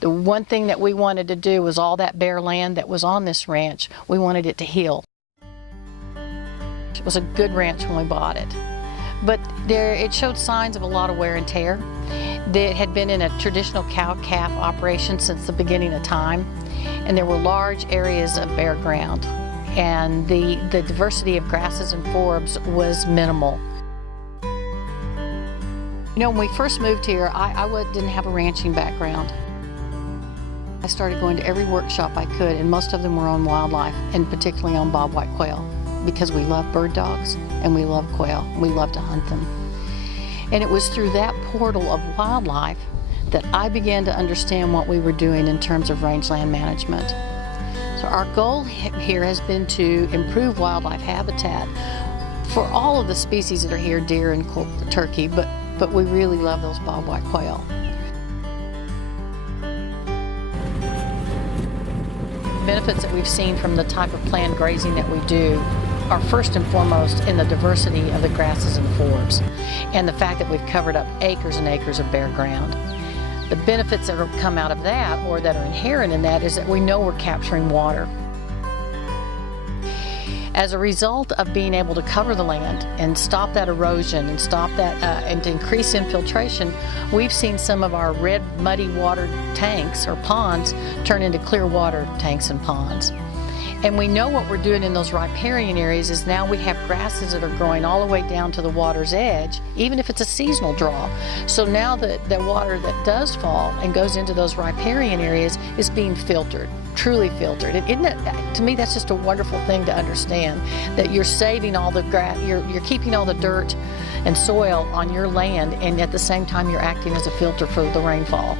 The one thing that we wanted to do was all that bare land that was on this ranch, we wanted it to heal. It was a good ranch when we bought it, but it showed signs of a lot of wear and tear. It had been in a traditional cow-calf operation since the beginning of time, and there were large areas of bare ground, and the diversity of grasses and forbs was minimal. You know, when we first moved here, I didn't have a ranching background. I started going to every workshop I could, and most of them were on wildlife, and particularly on bobwhite quail, because we love bird dogs and we love quail. We love to hunt them. And it was through that portal of wildlife that I began to understand what we were doing in terms of rangeland management. So our goal here has been to improve wildlife habitat for all of the species that are here, deer and turkey, but we really love those bobwhite quail. Benefits that we've seen from the type of planned grazing that we do are first and foremost in the diversity of the grasses and forbs, and the fact that we've covered up acres and acres of bare ground. The benefits that come out of that, or that are inherent in that, is that we know we're capturing water. As a result of being able to cover the land and stop that erosion and stop that and to increase infiltration, we've seen some of our red muddy water tanks or ponds turn into clear water tanks and ponds. And we know what we're doing in those riparian areas is now we have grasses that are growing all the way down to the water's edge, even if it's a seasonal draw. So now the water that does fall and goes into those riparian areas is being filtered, truly filtered. And isn't that, to me, that's just a wonderful thing to understand, that you're saving all the you're keeping all the dirt and soil on your land, and at the same time you're acting as a filter for the rainfall.